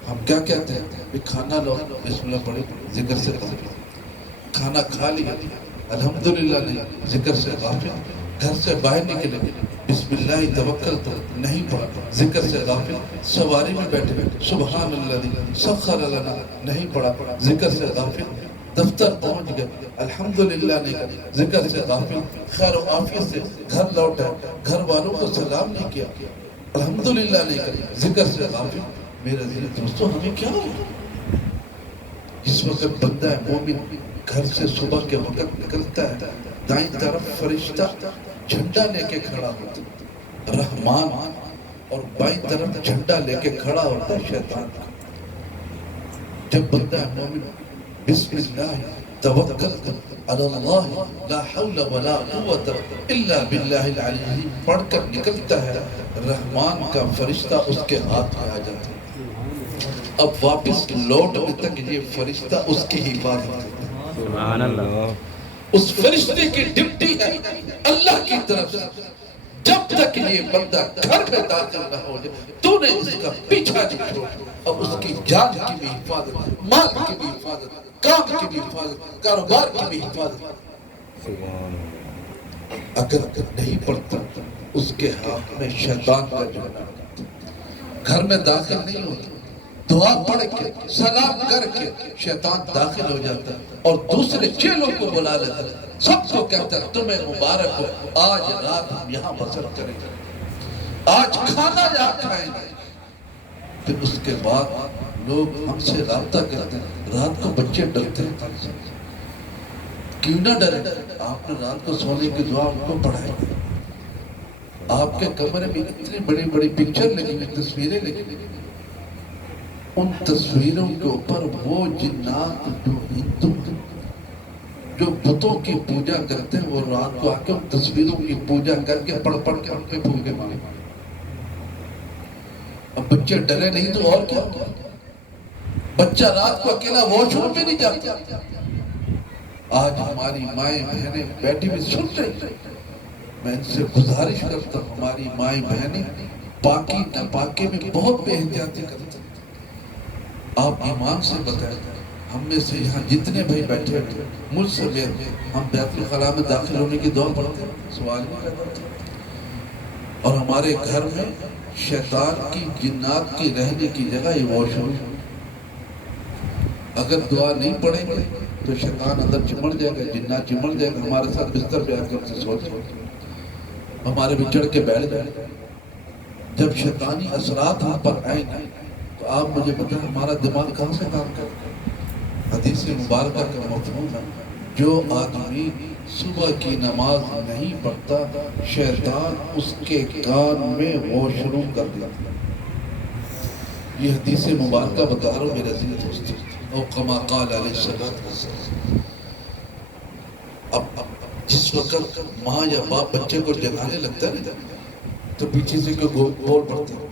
ہم کیا کہتے ہیں, کھانا لو, بسم اللہ پڑھے, ذکر سے غافل. کھانا کھا لیا, الحمدللہ نہیں, ذکر سے غافل. گھر سے باہر نکلے, بسم اللہ توکل تو نہیں پڑھا, ذکر سے غافل. سواری میں بیٹھے, سبحان اللہ سخر لنا نہیں پڑھا, ذکر سے غافل. دفتر پہنچ گئے, الحمدللہ نہیں, ذکر سے غافل. خیر و عافیت سے گھر لوٹا, گھر والوں کو سلام نہیں کیا, الحمدللہ نہیں کر, ذکر سے غافل. میرے عزیز دوستو, ہمیں کیا ہو؟ جس وقت بندہ مومن گھر سے صبح کے وقت نکلتا ہے, دائیں طرف فرشتہ جھنڈا لے کے کھڑا ہوتا ہے رحمان, اور بائیں طرف جھنڈا لے کے کھڑا ہوتا ہے شیطان. جب بندہ مومن بسم اللہ توکلت علی اللہ لا حول ولا قوت الا باللہ العلی العظیم پڑھ کر نکلتا ہے, رحمان کا فرشتہ اس کے ہاتھ میں آ جاتا ہے. اب واپس لوٹنے تک یہ فرشتہ اس کی حفاظت کرتا ہے. سبحان اللہ. اس فرشتے کی ڈیوٹی ہے اللہ کی طرف سے, جب تک یہ بندہ گھر میں داخل نہ ہو جائے تو نے اس کا پیچھا نہیں چھوڑا. اب اس کی جان کی بھی حفاظت, مال کی بھی حفاظت, کام کی بھی حفاظت, کاروبار کی بھی حفاظت. اگر نہیں پڑتا اس کے ہاتھ میں شیطان کا جھنڈا, گھر میں داخل نہیں ہوتا, دعا پڑھ کے سلام کر کے شیطان داخل ہو جاتا ہے اور دوسرے چیلوں کو بلا لیتا ہے، سب کو کہتا ہے تمہیں مبارک ہو، آج رات ہم یہاں بسر کریں گے، آج کھانا یہاں کھائیں گے۔ پھر اس کے بعد لوگ ہم سے رابطہ کرتے ہیں، رات کو بچے ڈرتے ہیں، کیوں نہ ڈرے؟ آپ نے رات کو سونے کی دعا ان کو پڑھائی، آپ کے کمرے میں اتنی بڑی بڑی پکچر لگی ہوئی، تصویریں لگی ہوئی، ان تصویروں کے اوپر وہ جنات جو ہندو جو بتوں کی پوجا کرتے ہیں، وہ رات کو آ کے ان تصویروں کی پوجا کر کے پڑھ پڑھ کے ان پہ پھونکے مارے۔ اب بچے ڈرے نہیں تو اور کیا؟ بچہ رات کو اکیلا واش روم میں نہیں جاتا۔ آج ہماری مائیں بہنیں بیٹھی ہوئی سن رہی، میں ان سے گزارش کرتا ہوں، ہماری مائیں بہنیں پاکی ناپاکی میں بہت بے احتیاطی کرتے ہیں۔ آپ ایمان سے بتائیں، ہم میں سے یہاں جتنے بھائی بیٹھے ہیں، مجھ سے ہم بیت الخلاء میں داخل ہونے کی دعا پڑھتے ہیں، سوال نہیں کرتے، اور ہمارے گھر میں شیطان کی جنات کی رہنے کی جگہ یہ واش روم، اگر دعا نہیں پڑھیں گے تو شیطان اندر چمڑ جائے گا، جنات چمڑ جائے گا، ہمارے ساتھ بستر پہ آ کے ہم سے سوچ ہمارے بھی چڑھ کے بیٹھ جائے گا۔ جب شیطانی اثرات ہم پر آئیں گے تو آپ مجھے بتائیں ہمارا دماغ کہاں سے کام کرے گا؟ حدیث مبارکہ کا مفہوم ہے، جو آدمی صبح کی نماز نہیں پڑھتا، شیطان اس کے کان میں واش روم کر دیتا۔ یہ حدیث مبارکہ بتا رہا ہوں میرے عزیز دوستو، او کما قال علیہ السلام۔ اب جس وقت ماں یا باپ بچے کو جگانے لگتا ہے تو پیچھے سے کوئی بول پڑتا ہے،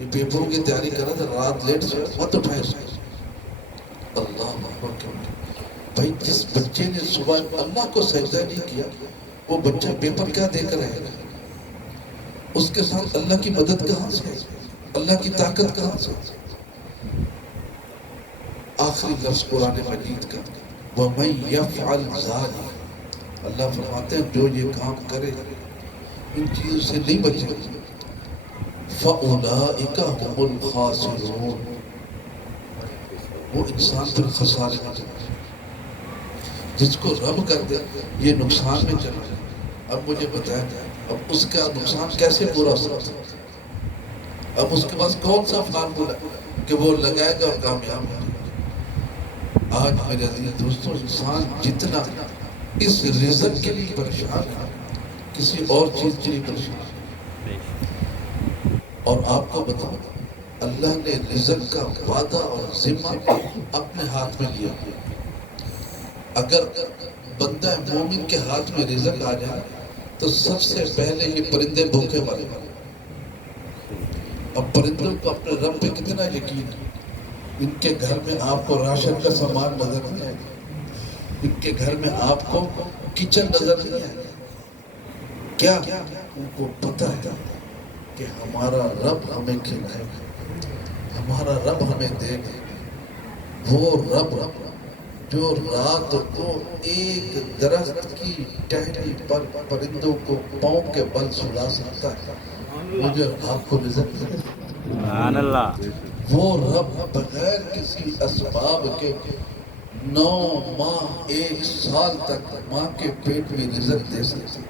یہ پیپروں کی تیاری کر رہا تھا، رات لیٹ سے مت اٹھائے اس کو۔ اللہ اکبر! بھائی جس بچے نے صبح اللہ کو سجدہ نہیں کیا، وہ بچہ پیپر کیا دیکھ رہا ہے؟ اس کے ساتھ اللہ کی مدد کہاں سے ہے؟ اللہ کی طاقت کہاں سے؟ آخری لفظ قرآن مجید کا، وَمَن يَفْعَلْ ذَلِكَ، اللہ فرماتے ہیں جو یہ کام کرے، ان چیزوں سے نہیں بچے، فَأُولَئِكَ هُمُ الْخَاسِرُونَ، وہ انسان پھر خسارے میں چلا جائے۔ جس کو رب کر دے یہ نقصان میں چلا جائے۔ اب مجھے بتائیں، اب اس کا نقصان کیسے پورا ہو سکتا ہے؟ اب اس کے پاس کون سا فارمولا کہ وہ لگائے گا اور کامیاب ہو جائے گا؟ آج میرے عزیز دوستوں، انسان جتنا اس رزق کے لیے پریشان ہے، کسی اور چیز کے لیے پریشان ہے۔ اور آپ کو بتاؤں، اللہ نے رزق کا وعدہ اور ذمہ اپنے ہاتھ میں لیا۔ اگر بندہ مومن کے ہاتھ میں رزق آ جائے تو سب سے پہلے یہ پرندے بھوکے والے، اب پرندوں کو اپنے رب پہ کتنا یقین ہے۔ ان کے گھر میں آپ کو راشن کا سامان نظر نہیں آئے گا، ان کے گھر میں آپ کو کچن نظر نہیں آئے گا۔ کیا ان کو پتہ ہے کہ ہمارا رب ہمیں کھلائے گا، ہمارا رب ہمیں دے گا۔ وہ رب جو رات کو ایک درخت کی ٹہنی پر پرندوں کو پاؤں کے بل سلا سکتا ہے، مجھے آپ کو رزق دے گا۔ سبحان اللہ۔ وہ رب بغیر کسی اسباب کے 9 ماہ 1 سال تک ماں کے پیٹ میں رزق دے سکتے،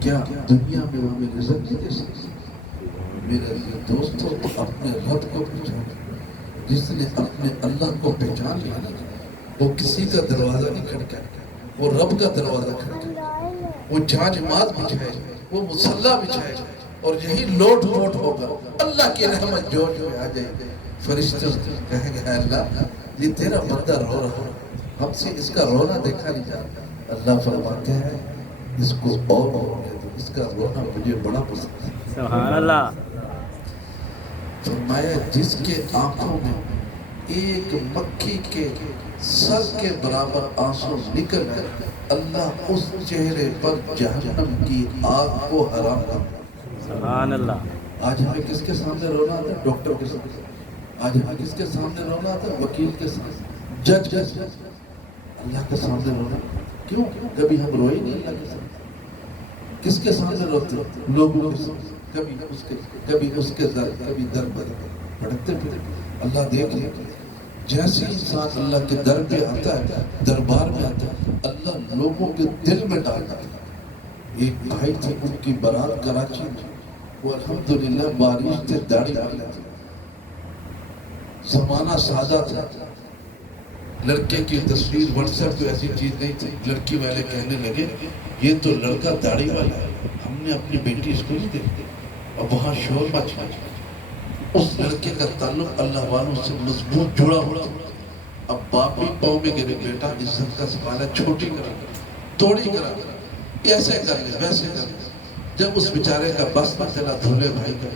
کیا دنیا میں وہ ہمیں رزق نہیں دے سکتے؟ میرے دوستوں، اپنے رب کو پہچانو۔ جس نے اپنے اللہ کو پہچان لیا نا، وہ کسی کا دروازہ نہیں کھڑکائے، وہ رب کا دروازہ کھڑکائے، وہ جھاج ماز بچھائے، وہ مصلی بچھائے، اور یہی لوٹ پوٹ ہوگا، اللہ کی رحمت جوش میں آ جائے۔ فرشتے کہیں گے اللہ یہ تیرا بندہ رو رہا، ہم سے اس کا رونا دیکھا نہیں جاتا۔ اللہ فرماتے ہیں اس کو اور رونے دو، اس کا رونا مجھے بڑا پسند ہے۔ سبحان اللہ۔ فرمایا جس کے آنکھوں میں ایک مکھی کے سر کے برابر آنسو نکل ہے، اللہ اس چہرے پر جہنم کی آگ کو حرام کر دے۔ سبحان اللہ۔ آج ہمیں کس کے سامنے رونا آتا ہے؟ ڈاکٹر کے سامنے۔ آج ہمیں کس کے سامنے رونا آتا ہے؟ وکیل کے سامنے، جج کے سامنے۔ اللہ کے سامنے رونا کیوں؟ کبھی ہم روئے نہیں اللہ کے سامنے۔ کس کے سامنے روتے؟ لوگوں کے سامنے۔ کبھی اس کے در کبھی در بدر پڑھتے پھر اللہ دیکھ لے جیسے انسان اللہ کے در پہ آتا ہے دربار میں آتا ہے اللہ لوگوں کے دل میں ڈالتا ہے. ایک بھائی تھے ان کی برات کراچی میں وہ الحمدللہ بارش سے داڑھی والے تھے زمانہ سادہ تھا لڑکے کی تصویر واٹس ایپ پہ ایسی چیز نہیں تھی لڑکی والے کہنے لگے یہ تو لڑکا داڑھی والا ہے ہم نے اپنی بیٹی اس کو نہیں دیکھتے اب وہاں شور مچ اس لڑکے کا تعلق اللہ والوں سے مضبوط جڑا ہوا اب باپ بھی پاؤں میں گرے بیٹا عزت کا سوال ہے چھوٹی کرا توڑی کرا ایسے کر لے ویسے کر لے جب اس بیچارے کا بس نہ چلا دھولے بھائی کا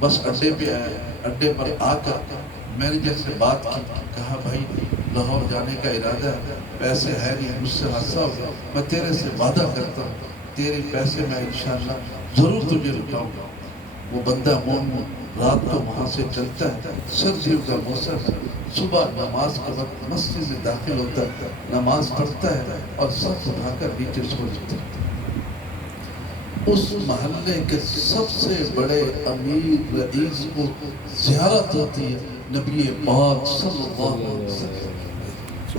بس اڈے پہ آیا اڈے پر آ کر مینیجر سے بات کی کہا بھائی لاہور جانے کا ارادہ ہے پیسے ہے نہیں مجھ سے حادثہ ہو گیا میں تیرے سے وعدہ کرتا ہوں تیرے پیسے میں انشاءاللہ ضرور تجھے رکاؤں گا. وہ بندہ مومن رات کو وہاں سے چلتا ہے سردیوں کا موسم ہے صبح نماز کے وقت مسجد میں داخل ہوتا ہے نماز پڑھتا ہے اور سب اٹھا کر نیچے سو جاتا ہے. اس محلے کے سب سے بڑے امیر رئیس کو زیارت ہوتی ہے نبی پاک صلی اللہ علیہ وسلم.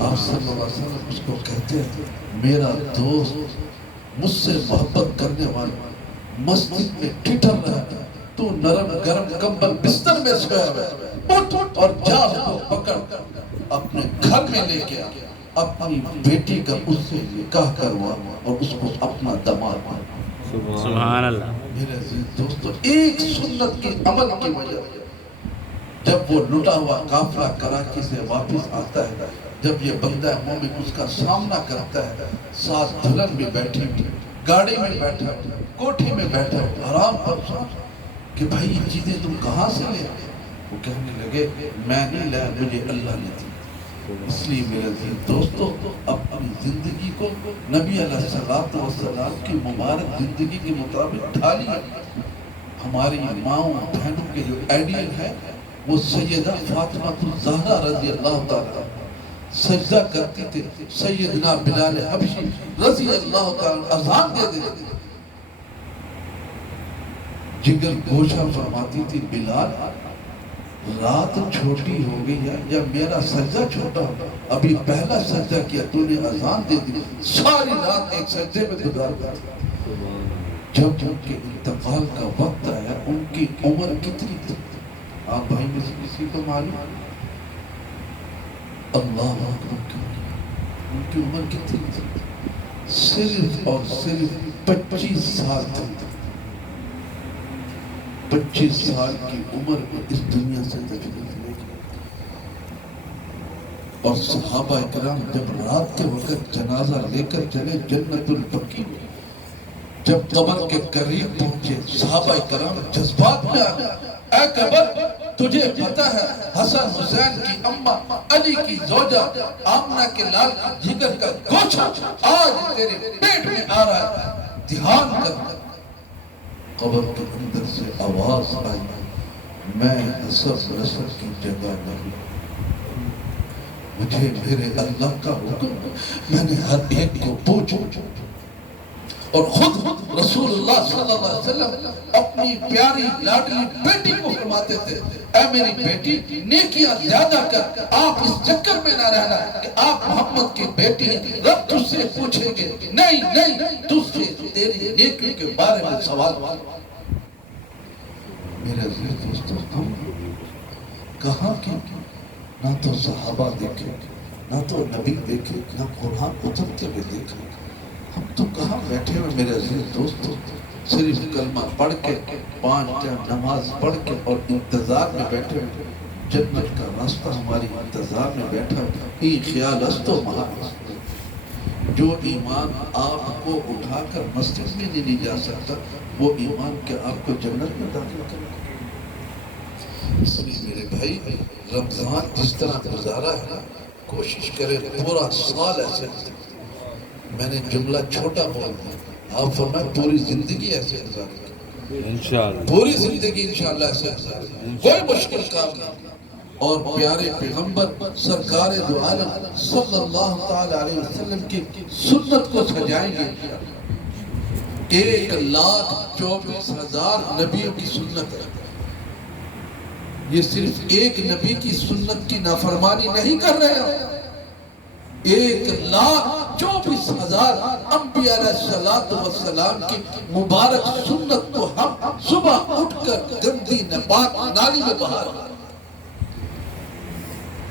آپ صلی اللہ علیہ وسلم اس کو کہتے ہیں میرا دوست مجھ سے محبت کرنے والا مسجد میں ٹھٹر رہا ہے تو نرم گرم کمبل بستر میں سویا ہوا اٹھ اور جا اس کو پکڑ اپنے گھر میں لے کے اپنی بیٹی کا اس سے نکاح کروا اور اس کو اپنا داماد بنا. سبحان اللہ. میرے عزیز دوستو ایک سنت کے عمل کی وجہ جب وہ لٹا ہوا قافلہ کراچی سے واپس آتا ہے جب یہ بندہ مومن اس کا سامنا کرتا ہے ساتھ دلہن بھی بیٹھی ہوئی گاڑی میں بیٹھا کوٹھی میں بیٹھا آرام پر کہ بھائی یہ چیزیں تم کہاں سے لے آئے وہ کہنے لگے میں نہیں لایا مجھے اللہ نے دی. اس لیے میرے عزیز دوستو اپنی زندگی کو نبی علیہ السلام کی مبارک زندگی کے مطابق ڈھالی. ہماری ماؤں بہنوں کے جو آئیڈیل ہے وہ سیدہ فاطمہ الزہرا رضی اللہ تعالیٰ سجدہ کرتی تھے سیدنا بلال حبشی رضی اللہ تعالیٰ اذان دے دیتے جگر گوشہ فرماتی تھی بلال رات چھوٹی ہو گئی ہے یا میرا سجدہ چھوٹا ہو ابھی پہلا سجدہ کیا تو نے اذان دے دی ساری رات ایک سجدے میں گزار گیا. جب ان کے انتقال کا وقت آیا ان کی عمر کتنی تھی آپ بھائی میں سے کسی کو معلوم اللہ اکبر ان کی عمر کتنی تھی صرف اور صرف 25 سال تھی. 25 سال کی عمر میں اس دنیا سے تشریف لے گئے اور صحابہ اکرام جب رات کے وقت جنازہ لے کر چلے جنت البقیع جب قبر کے قریب پہنچے صحابہ اکرام جذبات میں آ گئے اے قبر تجھے پتا ہے حسن حسین کی اماں علی کی زوجہ آمنہ کے لال جگر کا گوشہ آج تیرے پیٹ میں آ رہا ہے دھیان کر. قبر کے اندر سے آواز آئی میں نسب نسب کی جگہ نہیں مجھے میرے اللہ کا حکم میں نے ہر ایک کو پوچھا اور خود رسول اللہ صلی اللہ علیہ وسلم اپنی پیاری لاڈلی بیٹی کو فرماتے تھے اے میری بیٹی نیکیاں زیادہ کر آپ اس چکر میں نہ رہنا کہ آپ محمد کی بیٹی ہیں رب تجھ سے پوچھیں گے نہیں تجھ سے تیری نیکی کے بارے میں سوال. میرے عزیز دوستو ہم کہاں کی نہ تو صحابہ دیکھے نہ تو نبی دیکھے نہ قرآن اترتے ہوئے دیکھے ہم تو کہاں بیٹھے ہوئے میرے عزیز دوستو صرف کلمہ پڑھ کے 5 ٹائم نماز پڑھ کے اور انتظار میں بیٹھے ہوئے جنت کا راستہ ہماری انتظار میں بیٹھا یہ خیال استو محمد جو ایمان آپ کو اٹھا کر مسجد میں نہیں جا سکتا وہ ایمان کے آپ کو جنت میں داخل کرے. اس لیے میرے بھائی رمضان جس طرح گزارا ہے کوشش کرے پورا سال ایسے میں نے جملہ چھوٹا بول دیا آپ فرمائیں پوری زندگی ایسے گزارے انشاءاللہ پوری زندگی انشاءاللہ ایسے گزارے کوئی مشکل کام نہیں. اور پیارے پیغمبر سرکار دو عالم صلی اللہ تعالی علیہ وسلم کی سنت کو سجائیں گے 1,24,000 نبیوں کی سنت ہے. یہ صرف ایک نبی کی سنت کی نافرمانی نہیں کر رہے ہیں. 1,24,000 انبیاء علیہ السلام کی مبارک سنت کو ہم صبح اٹھ کر گندی نپاک نالی میں بہا رہے ہیں.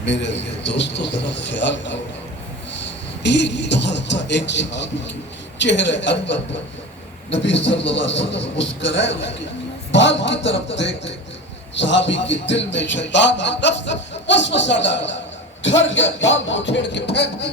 میرے دوستو ذرا خیال کرو. ایک بات تھا ایک صحابی کی چہرے انور پر نبی صلی اللہ علیہ وسلم مسکرائے اس کے بال کی طرف دیکھ. صحابی کے دل میں شیطان نے نفس وسوسہ ڈالا. گھر گیا بال کو چھیڑ کے پھینک دیا.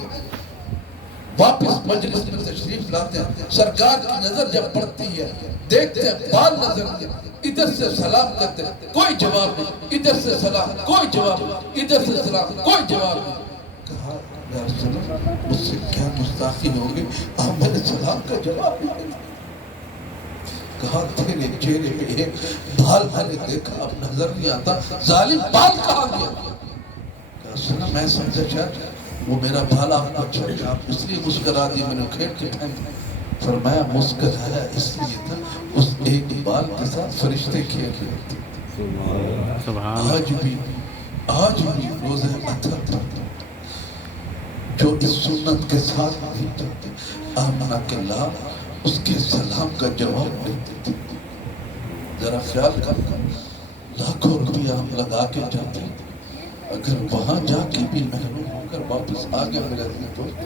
واپس مجلس میں تشریف لاتے ہیں. سرکار کی نظر جب پڑتی ہے دیکھتے ہیں بال نظر نہیں. ادھر سے سلام کرتے ہیں کوئی جواب نہیں. ادھر سے سلام کوئی جواب نہیں. ادھر سے سلام کوئی جواب نہیں. کہا یا رسول اللہ مجھ سے کیا گستاخی ہوگی آپ میں نے سلام کا جواب نہیں دیا. کہا تیرے چہرے پہ ایک بال میں نے دیکھا اب نظر نہیں آتا. ظالم بال کہاں گیا؟ کہا سنا میں سمجھا شاید وہ میرا بال آپ کو اچھا لگا آپ اس لیے مسکرا دیا میں نے کھیڑ کے پھینک. فرمایا مسکرایا اس لیے تھا اس ایک بال کے ساتھ فرشتے کھیل رہے تھے. آج بھی روزہ اطہر پر جو اس سنت کے ساتھ نہیں چلتے آمنہ کے لال اس کے سلام کا جواب دیتے تھے. ذرا خیال کر لاکھوں روپیہ ہم لگا کے جاتے ہیں اگر وہاں جا کے بھی محروم ہو کر واپس آ گیا میرے دوست.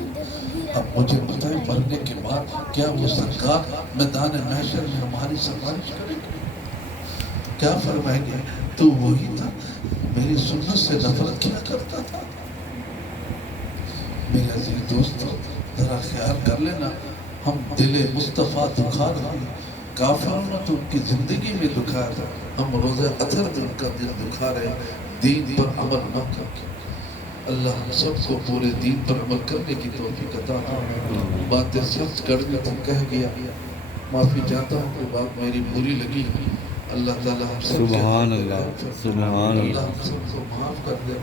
اب مجھے بتائیں مرنے کے بعد کیا وہ سرکار میدان محشر میں ہماری سفارش کرے گی؟ کیا فرمائیں گے تو وہی تھا میری سنت سے نفرت کیا کرتا تھا. میرے عزیز دوستو ذرا خیال کر لینا ہم دل مصطفیٰ دکھا رہے ہیں. کافروں نے تو ان کی زندگی میں دکھایا تھا. ہم روزہ اطہر میں ان کا دل دکھا رہے ہیں دین پر عمل نہ کر کے. اللہ ہم سب کو پورے دین پر عمل کرنے کی توفیق عطا فرمائے. باتیں سچ کرنے تھی کہہ گیا معافی چاہتا ہوں کہ بات میری بری لگی. اللہ تعالیٰ ہم سب سبحان اللہ سبحان اللہ ہم سب کو معاف کر دے.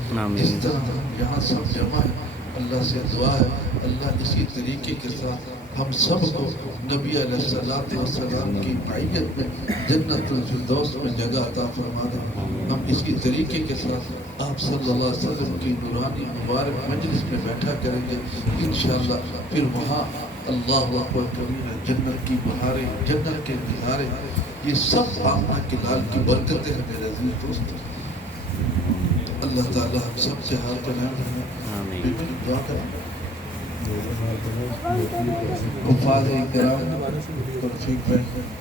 اس طرح ہم یہاں سب جمع ہیں. اللہ سے دعا ہے اللہ اسی طریقے کے ساتھ ہم سب کو نبی علیہ السلام کی معیت میں جنت الفردوس میں جگہ عطا فرما دے. ہم اسی طریقے کے ساتھ آپ صلی اللہ علیہ وسلم کی نورانی مبارک مجلس میں بیٹھا کریں گے انشاءاللہ. پھر وہاں اللہ اکبر کبیرہ جنت کی بہاریں جنت کے نظارے یہ سب آمنہ کے لال کی برکتیں ہیں میرے عزیز دوست. اللہ تعالیٰ ہم سب سے حال پر رحم رکھیں. دعا کریں حفاظ کرام توفیق بہن